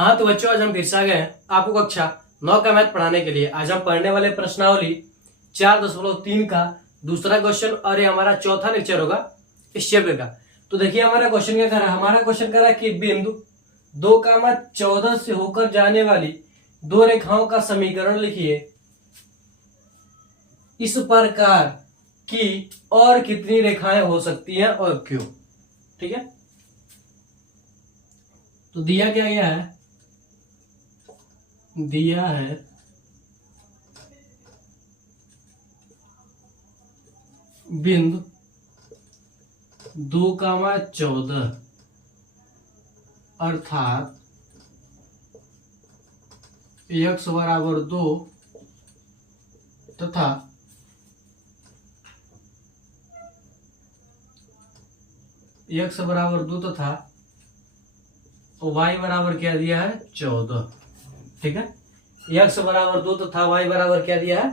हाँ तो बच्चों, आज हम फिर से आ गए हैं आपको कक्षा 9 का मैथ पढ़ाने के लिए। आज हम पढ़ने वाले प्रश्नावली 4.3 का दूसरा क्वेश्चन और ये हमारा चौथा लेक्चर होगा इस चैप्टर का। तो देखिए हमारा क्वेश्चन क्या कर रहा है। हमारा क्वेश्चन कर रहा है कि बिंदु 2,14 से होकर जाने वाली दो रेखाओं का समीकरण लिखिए। इस प्रकार की और कितनी रेखाएं हो सकती हैं और क्यों। ठीक है, तो दिया क्या गया है, दिया है बिंदु 2,14 अर्थात x बराबर 2 तथा x बराबर 2 तथा y बराबर क्या दिया है 14। ठीक है, x बराबर 2 तथा y बराबर क्या दिया है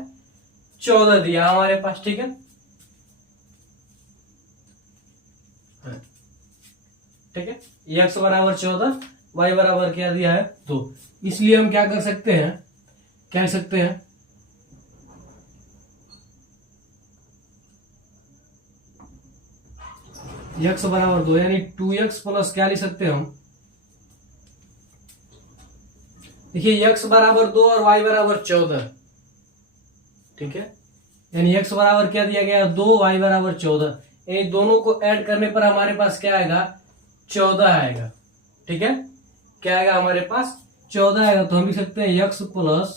14 दिया हमारे पास। ठीक है, ठीक है, x बराबर 14, y बराबर क्या दिया है 2। इसलिए हम क्या कर सकते हैं, कह सकते हैं x बराबर 2 यानी 2x प्लस क्या लिख सकते हैं हम। देखिए x बराबर 2 और y बराबर 14। ठीक है, यानी x बराबर क्या दिया गया 2, y बराबर 14। इन दोनों को ऐड करने पर हमारे पास क्या आएगा 14 आएगा। ठीक है, क्या आएगा हमारे पास 14 आएगा। तो हम लिख सकते हैं x प्लस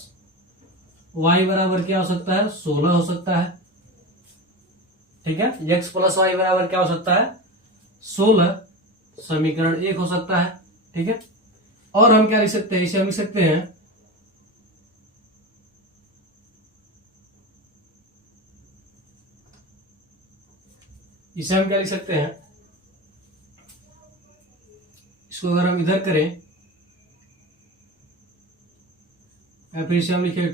y बराबर क्या हो सकता है 16 हो सकता है। ठीक है, x प्लस y बराबर क्या हो सकता है 16, समीकरण 1 हो सकता है। ठीक है, और हम क्या लिख सकते हैं, इसे हम लिख सकते हैं क्या लिख सकते हैं, इसको अगर हम इधर करें या फिर इसे हम लिखे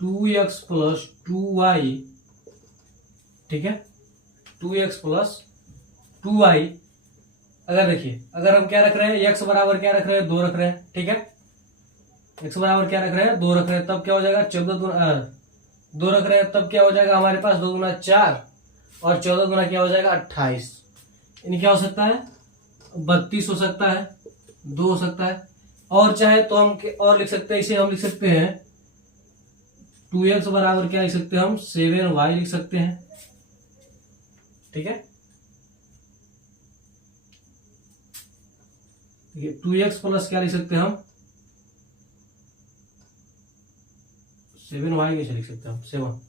2x प्लस 2y। ठीक है, 2x प्लस 2y। अगर देखिए, अगर हम क्या रख रहे हैं x बराबर क्या रख रहे हैं 2 रख रहे हैं। ठीक है, x बराबर क्या रख रहे हैं 2 रख रहे हैं, तब क्या हो जाएगा 2 रख रहे हैं, तब क्या हो जाएगा हमारे पास 2 गुना 4 और 14 गुना क्या हो जाएगा 28। यानी क्या हो सकता है 32 हो सकता है, 2 हो सकता है। और चाहे तो हम और लिख सकते हैं, इसे हम लिख सकते हैं 2x बराबर क्या लिख सकते हैं हम 7y लिख सकते हैं। ठीक है, 2x प्लस क्या लिख सकते हैं हम 7y कैसे लिख सकते हैं हम 7।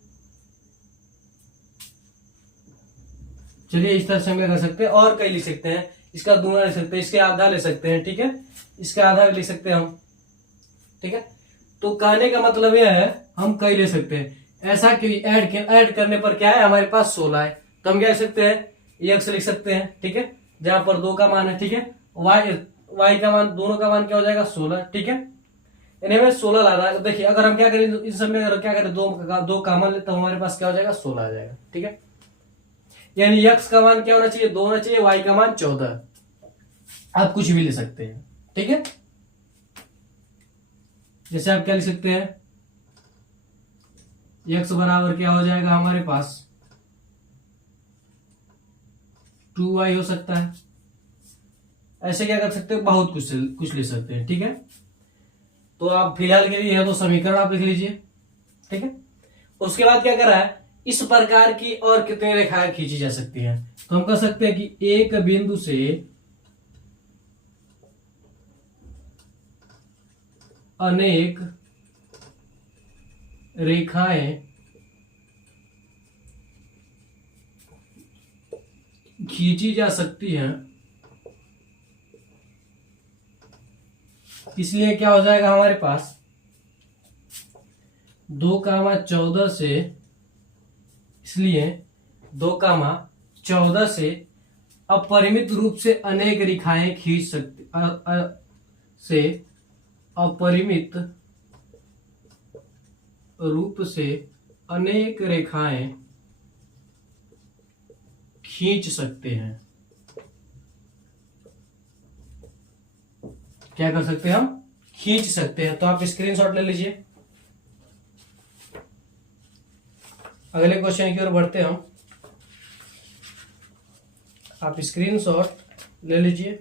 चलिए इस तरह से हम क्या कर सकते हैं, और कई लिख सकते हैं, इसका दूना लिख सकते हैं, इसके आधा ले सकते हैं। ठीक है, इसका आधा लिख सकते हैं हम। ठीक है, तो कहने का मतलब यह है हम कई ले सकते हैं। ऐसा कि ऐड करने पर क्या है हमारे पास 16 है, तो हम क्या लिख सकते हैं x लिख सकते हैं। ठीक है, जहां पर 2 का मान है। ठीक है, y का मान, दोनों का मान क्या हो जाएगा 16। ठीक है, यानी हमें 16 ला रहा है। देखिए अगर हम क्या करें इस समय, अगर क्या करें दो का मान ले तो हमारे पास क्या हो जाएगा 16 आ जाएगा। ठीक है, यानी x का मान क्या होना चाहिए 2 होना चाहिए, y का मान 14। आप कुछ भी ले सकते हैं। ठीक है, जैसे आप क्या लिख सकते हैं x बराबर क्या हो जाएगा हमारे पास 2y हो सकता है। ऐसे क्या कर सकते हैं, बहुत कुछ ले सकते हैं। ठीक है, तो आप फिलहाल के लिए यह दो समीकरण आप लिख लीजिए। ठीक है, उसके बाद क्या कर रहा है, इस प्रकार की और कितनी रेखाएं खींची जा सकती हैं। तो हम कह सकते हैं कि एक बिंदु से अनेक रेखाएं खींची जा सकती हैं। इसलिए क्या हो जाएगा हमारे पास 2,14 से, इसलिए 2,14 से अपरिमित रूप से अनेक रेखाएं खींच सकती से अपरिमित रूप से अनेक रेखाएं खींच सकते हैं। क्या कर सकते हैं हम, खींच सकते हैं। तो आप स्क्रीनशॉट ले लीजिए। अगले क्वेश्चन की ओर बढ़ते हैं हम। आप स्क्रीनशॉट ले लीजिए।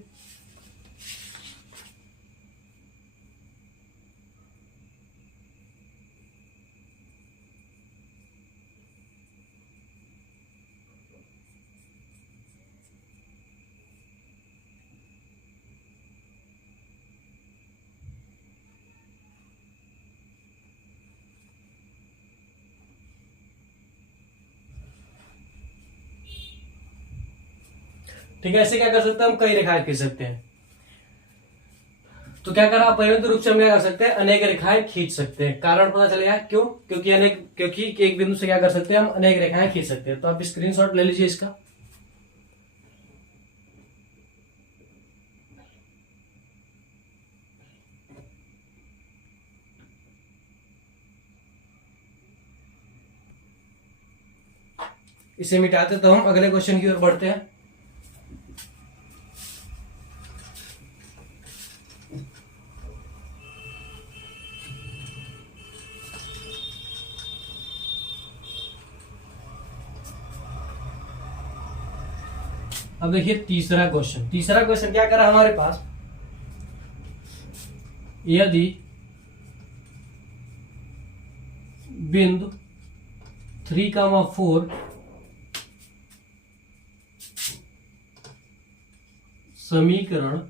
ठीक है, ऐसे क्या कर सकते हैं हम, कई रेखाएं खींच सकते हैं। तो क्या करा, परिवर्तित रूप से हम क्या कर सकते हैं, अनेक रेखाएं खींच सकते हैं। कारण पता चलेगा क्यों, क्योंकि एक बिंदु से क्या कर सकते हैं हम, अनेक रेखाएं खींच सकते हैं। तो आप स्क्रीनशॉट ले लीजिए इसका। इसे मिटाते तो हम अगले क्वेश्चन की ओर बढ़ते हैं। अब देखिए तीसरा क्वेश्चन क्या करा हमारे पास, यदि बिंदु 3,4 समीकरण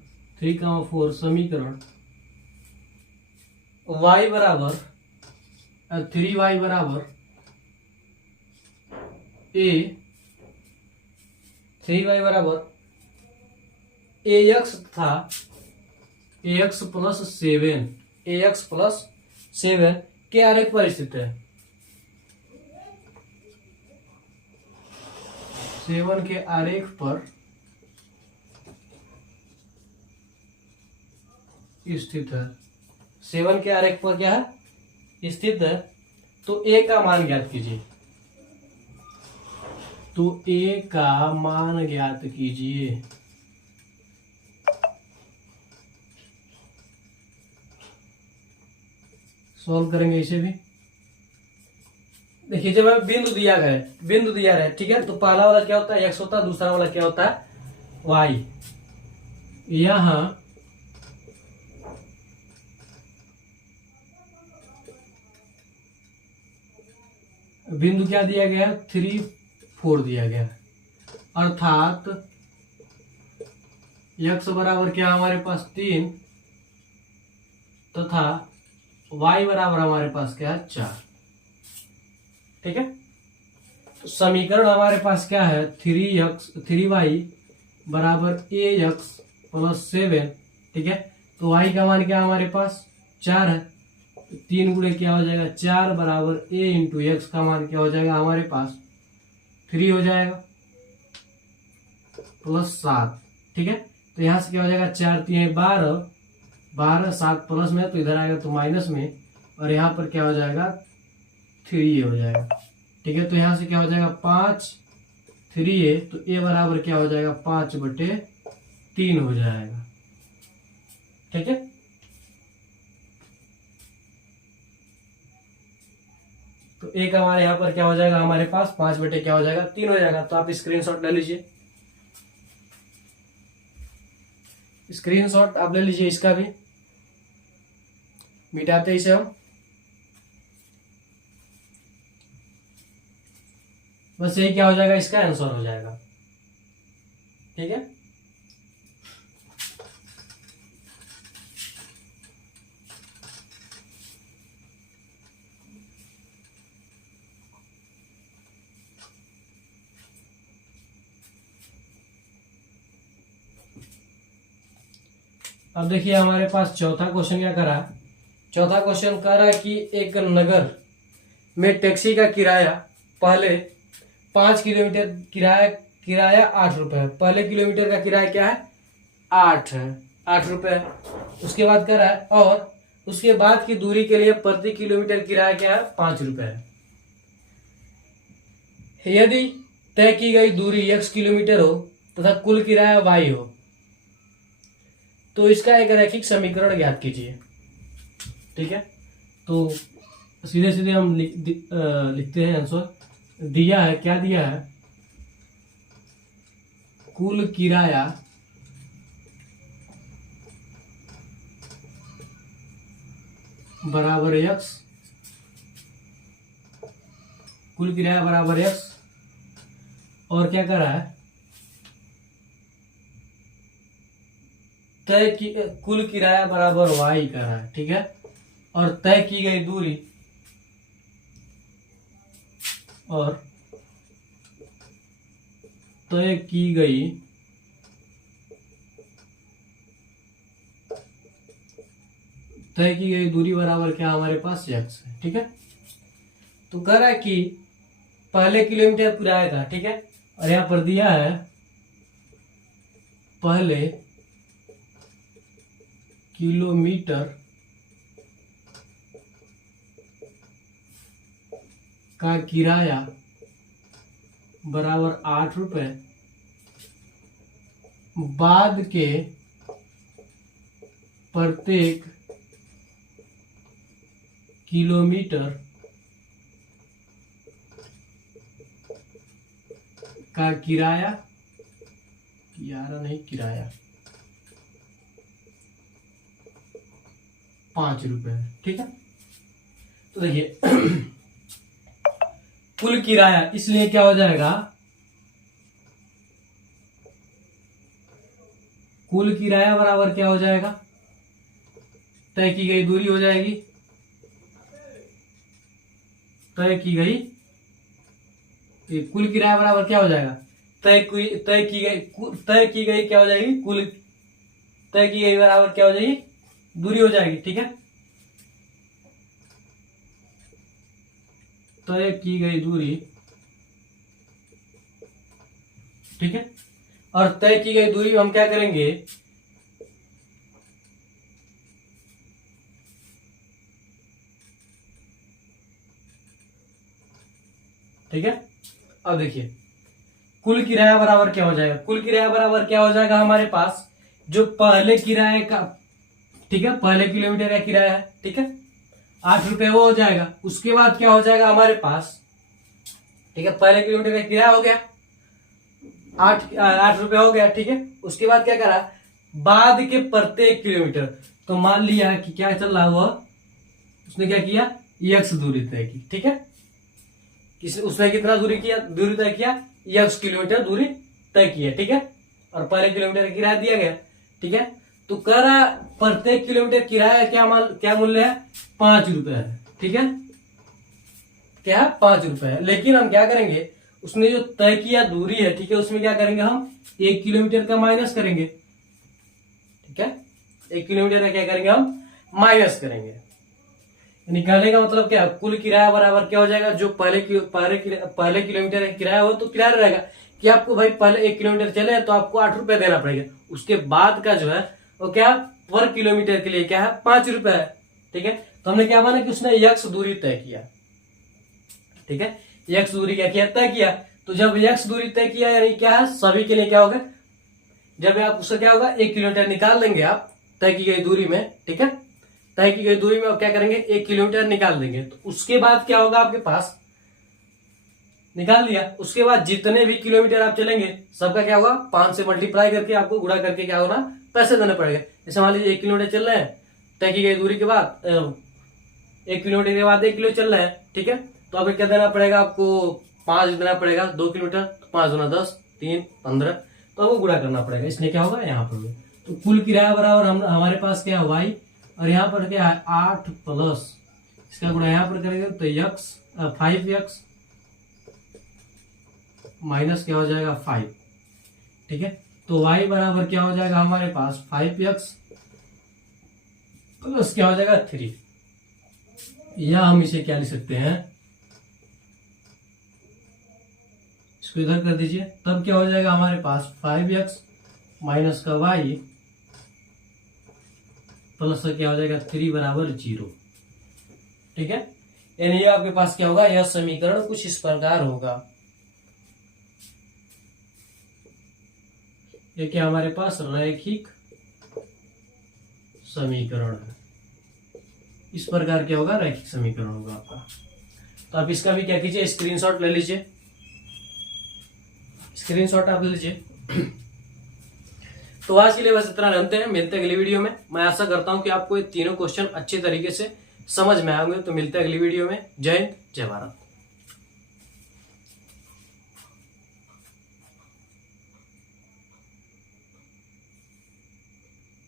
y बराबर 3y बराबर a, 3y बराबर ax था ax प्लस 7 के आरेख पर स्थित है। 7 के आरेख पर स्थित है। 7 के आरेख पर क्या है, स्थित है। तो a का मान ज्ञात कीजिए। सॉल्व करेंगे इसे भी। देखिए जब बिंदु दिया है, ठीक है, तो पहला वाला क्या होता है, x होता है, दूसरा वाला क्या होता है, y। यहां बिंदु क्या दिया गया, 3, 4 दिया गया, अर्थात x बराबर क्या हमारे पास 3 तथा y बराबर हमारे पास क्या है 4। ठीक है, तो समीकरण हमारे पास क्या है, 3y बराबर ax प्लस 7। ठीक है, तो y का मान क्या हमारे पास 4 है। 3 गुणे क्या हो जाएगा 4 बराबर a इंटू एक्स का मान क्या हो जाएगा हमारे पास 3 हो जाएगा प्लस 7। ठीक है, तो यहां से क्या हो जाएगा 4 3 12 7 प्लस में, तो इधर आएगा तो माइनस में, और यहाँ पर क्या हो जाएगा 3 हो जाएगा। ठीक है, तो यहां से क्या हो जाएगा 5 3 तो a बराबर क्या हो जाएगा 5/3 हो जाएगा। ठीक है, तो एक हमारे यहाँ पर क्या हो जाएगा हमारे पास 5/क्या हो जाएगा 3 हो जाएगा। तो आप स्क्रीनशॉट ले लीजिए, स्क्रीनशॉट आप ले लीजिए, इसका भी मिटाते इसे हम। बस यही क्या हो जाएगा, इसका आंसर हो जाएगा। ठीक है, अब देखिए हमारे पास चौथा क्वेश्चन क्या करा, चौथा क्वेश्चन कह रहा है कि एक नगर में टैक्सी का किराया पहले 5 किलोमीटर किराया 8 रुपए। पहले किलोमीटर का किराया क्या है 8 रुपए। उसके बाद कह रहा है और उसके बाद की दूरी के लिए प्रति किलोमीटर किराया क्या है 5 रुपए। यदि तय की गई दूरी x किलोमीटर हो तथा कुल किराया y हो तो इसका एक रैखिक समीकरण ज्ञात कीजिए। ठीक है। तो सीधे सीधे हम लिखते हैं आंसर। दिया है, क्या दिया है, कुल किराया बराबर x, कुल किराया बराबर x, और क्या कर रहा है, कुल किराया बराबर y कर रहा है, ठीक है। और तय की गई दूरी, और तय की गई दूरी बराबर क्या हमारे पास x है, ठीक है। तो कह रहा है कि पहले किलोमीटर किराया का, ठीक है, और यहां पर दिया है पहले किलोमीटर का किराया बराबर 8 रुपए, बाद के प्रत्येक किलोमीटर का किराया, किराया 5 रुपए है, ठीक है। तो देखिए कुल किराया, इसलिए क्या हो जाएगा, कुल किराया बराबर क्या हो जाएगा, तय की गई दूरी हो जाएगी, तय की गई, कुल किराया बराबर क्या हो जाएगा, तय की गई क्या हो जाएगी, तय की गई बराबर क्या हो जाएगी, दूरी हो जाएगी, ठीक है। तय की गई दूरी, ठीक है। और तय की गई दूरी हम क्या करेंगे, ठीक है। अब देखिए कुल किराया बराबर क्या हो जाएगा, कुल किराया बराबर क्या हो जाएगा हमारे पास, जो पहले किराए का, ठीक है, पहले किलोमीटर का किराया है, ठीक है, 8 रुपए वो हो जाएगा। उसके बाद क्या हो जाएगा हमारे पास, ठीक है, पहले किलोमीटर का किराया हो गया 8 रुपए हो गया, ठीक है। उसके बाद क्या करा, बाद के प्रत्येक किलोमीटर, तो मान लिया कि क्या चल रहा हुआ, उसने क्या किया, x दूरी तय की, ठीक है। उसने कितना दूरी तय किया, x किलोमीटर दूरी तय किया, ठीक है। और पहले किलोमीटर का किराया दिया गया, ठीक है। तो कह रहा प्रत्येक किलोमीटर किराया क्या मूल्य है, 5 रुपए है, ठीक है, क्या है, 5 रुपए है। लेकिन हम क्या करेंगे, उसने जो तय किया दूरी है, ठीक है, उसमें क्या करेंगे हम 1 किलोमीटर का माइनस करेंगे, ठीक है, 1 किलोमीटर का क्या करेंगे हम माइनस करेंगे। निकालने का मतलब क्या, कुल किराया बराबर क्या हो जाएगा, जो पहले किलोमीटर का किराया हो तो किराया रहेगा कि आपको भाई पहले 1 किलोमीटर चले तो आपको 8 रुपए देना पड़ेगा। उसके बाद का जो है वो क्या, पर किलोमीटर के लिए क्या है, 5 रुपए है, ठीक है। तो हमने क्या माना कि उसने x दूरी तय किया, ठीक है, x दूरी क्या किया, तय किया। तो जब x दूरी तय किया यानी क्या है, सभी के लिए क्या होगा, जब आप उससे क्या होगा 1 किलोमीटर निकाल लेंगे आप तय की गई दूरी में, ठीक है, तय की गई दूरी में आप क्या करेंगे 1 किलोमीटर निकाल देंगे। तो उसके बाद क्या होगा आपके पास, निकाल लिया, उसके बाद जितने भी किलोमीटर आप चलेंगे सबका क्या होगा, 5 से मल्टीप्लाई करके आपको गुणा करके क्या होना, पैसे देने पड़ेगा। जैसे मान लीजिए 1 किलोमीटर चल रहे हैं, तय की गई दूरी के बाद 1 किलोमीटर के बाद 1 किलो चल रहे हैं, ठीक है। तो आपको क्या देना पड़ेगा, आपको 5 देना पड़ेगा, 2 किलोमीटर, 5 गुना 10, 3 15, तो आपको गुणा करना पड़ेगा। इसलिए क्या होगा यहाँ पर, तो कुल किराया बराबर हमारे पास क्या है y, और यहाँ पर क्या है 8 प्लस इसका गुणा यहाँ पर करेंगे तो x 5x माइनस क्या हो जाएगा 5, ठीक है। तो y बराबर क्या हो जाएगा हमारे पास 5x प्लस क्या हो जाएगा 3, या हम इसे क्या लिख सकते हैं, इसको इधर कर दीजिए, तब क्या हो जाएगा हमारे पास 5x माइनस का y प्लस का क्या हो जाएगा 3 बराबर 0, ठीक है। यानी ये आपके पास क्या होगा, यह समीकरण कुछ इस प्रकार होगा। ये क्या हमारे पास रैखिक समीकरण है, इस प्रकार क्या होगा, रैखिक समीकरण होगा आपका। तो आप इसका भी क्या कीजिए, स्क्रीनशॉट ले लीजिए, स्क्रीनशॉट आप ले लीजिए। तो आज के लिए बस इतना जानते हैं, मिलते हैं अगली वीडियो में। मैं आशा करता हूं कि आपको ये तीनों क्वेश्चन अच्छे तरीके से समझ में आएंगे। तो मिलते हैं अगली वीडियो में। जय हिंद, जय भारत।